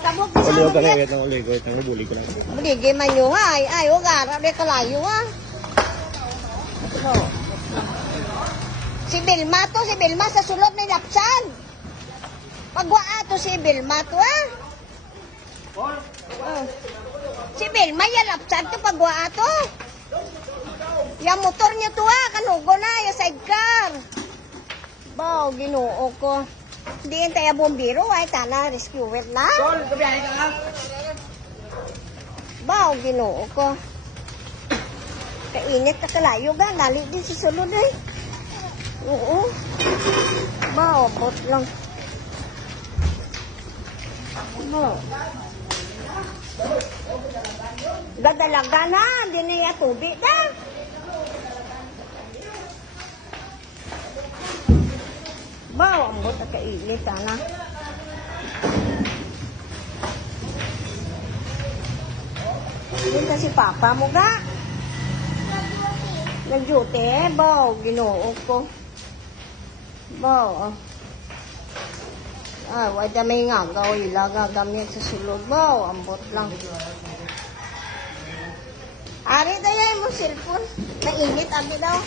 Tabog Uliw sa ka na, mo. wait lang uliw ko. Itang buli ko lang. Buligay man nyo ha. Ay, huwag harap na kalayo ha. No. Si Bilma to, si Bilma sa sulod ni Lapsan. Pagwaa to si Bilma to ha. Si Bilma yung Lapsan to, pagwaa to. Yung motor niya to ha, kanugo na, yung sidecar. Bao, ginoo ko. Hindi yung tayo bombero, ay tana, rescuer na. Bao, ginoo ko. Kainit ka kalayo ga, nali din si sulod eh. Oo. Bao, bot lang. Bao. Dadalaga na, di na yung tubig na. Bao, ang bot at kainit na. Dito si Papa mo ga. Nag-duty, bao, ginoo ko. Bao, wala may nga gawin lang gagamit sa sulod. Bao, ambot lang. Ari tayo mo cellphone. Nainit, abi daw.